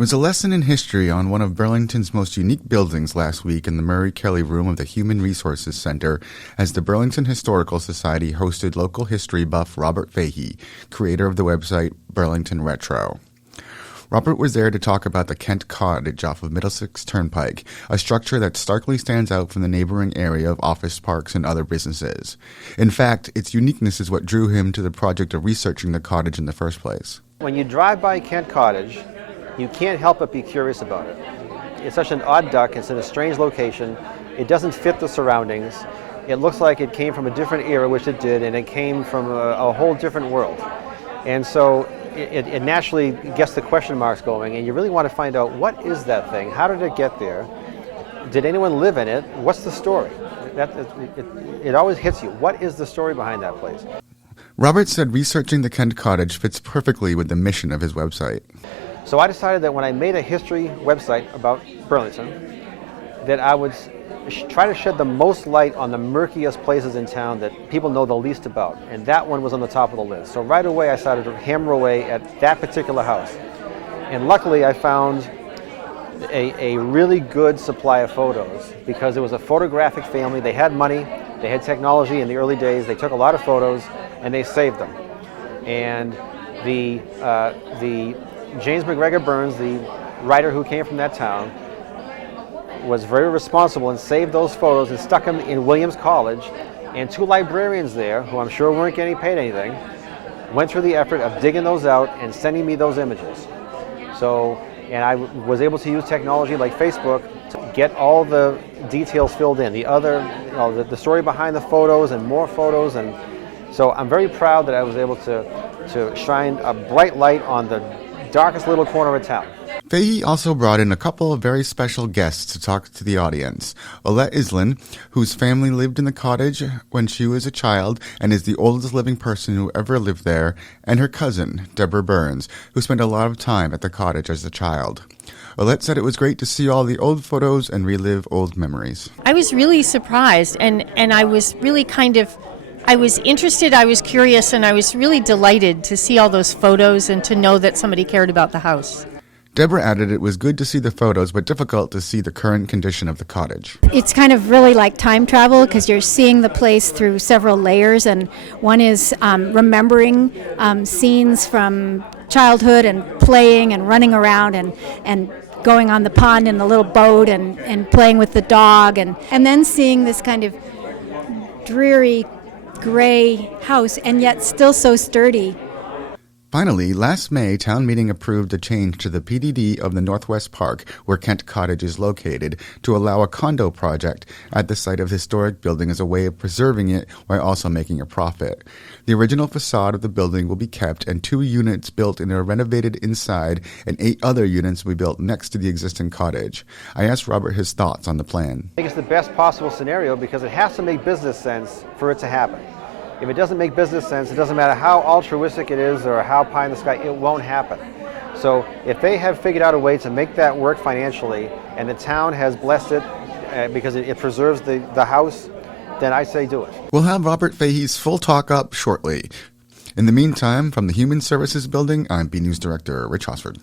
was a lesson in history on one of Burlington's most unique buildings last week in the Murray Kelly Room of the Human Resources Center as the Burlington Historical Society hosted local history buff Robert Fahey, creator of the website Burlington Retro. Robert was there to talk about the Kent Cottage off of Middlesex Turnpike, a structure that starkly stands out from the neighboring area of office parks and other businesses. In fact, its uniqueness is what drew him to the project of researching the cottage in the first place. When you drive by Kent Cottage, you can't help but be curious about it. It's such an odd duck. It's in a strange location. It doesn't fit the surroundings. It looks like it came from a different era, which it did, and it came from a whole different world. And so it naturally gets the question marks going, and you really want to find out, what is that thing? How did it get there? Did anyone live in it? What's the story? It always hits you. What is the story behind that place? Robert said researching the Kent Cottage fits perfectly with the mission of his website. So I decided that when I made a history website about Burlington, that I would try to shed the most light on the murkiest places in town that people know the least about. And that one was on the top of the list. So right away I started to hammer away at that particular house. And luckily I found a really good supply of photos because it was a photographic family. They had money, they had technology in the early days, they took a lot of photos and they saved them. And the James McGregor Burns, the writer who came from that town, was very responsible and saved those photos and stuck them in Williams College. And two librarians there, who I'm sure weren't getting paid anything, went through the effort of digging those out and sending me those images. And I was able to use technology like Facebook to get all the details filled in, the story behind the photos and more photos. And so I'm very proud that I was able to shine a bright light on the darkest little corner of town. Fahey also brought in a couple of very special guests to talk to the audience. Olette Islin, whose family lived in the cottage when she was a child and is the oldest living person who ever lived there, and her cousin, Deborah Burns, who spent a lot of time at the cottage as a child. Olette said it was great to see all the old photos and relive old memories. I was really surprised, and I was really I was interested, I was curious, and I was really delighted to see all those photos and to know that somebody cared about the house. Deborah added it was good to see the photos, but difficult to see the current condition of the cottage. It's kind of really like time travel because you're seeing the place through several layers, and one is remembering scenes from childhood and playing and running around and going on the pond in the little boat and playing with the dog, and then seeing this kind of dreary gray house and yet still so sturdy. Finally, last May, town meeting approved a change to the PDD of the Northwest Park, where Kent Cottage is located, to allow a condo project at the site of the historic building as a way of preserving it while also making a profit. The original facade of the building will be kept, and 2 units built in a renovated inside, and 8 other units will be built next to the existing cottage. I asked Robert his thoughts on the plan. I think it's the best possible scenario because it has to make business sense for it to happen. If it doesn't make business sense, it doesn't matter how altruistic it is or how pie in the sky, it won't happen. So if they have figured out a way to make that work financially and the town has blessed it because it preserves the house, then I say do it. We'll have Robert Fahey's full talk up shortly. In the meantime, from the Human Services Building, I'm B News Director Rich Hosford.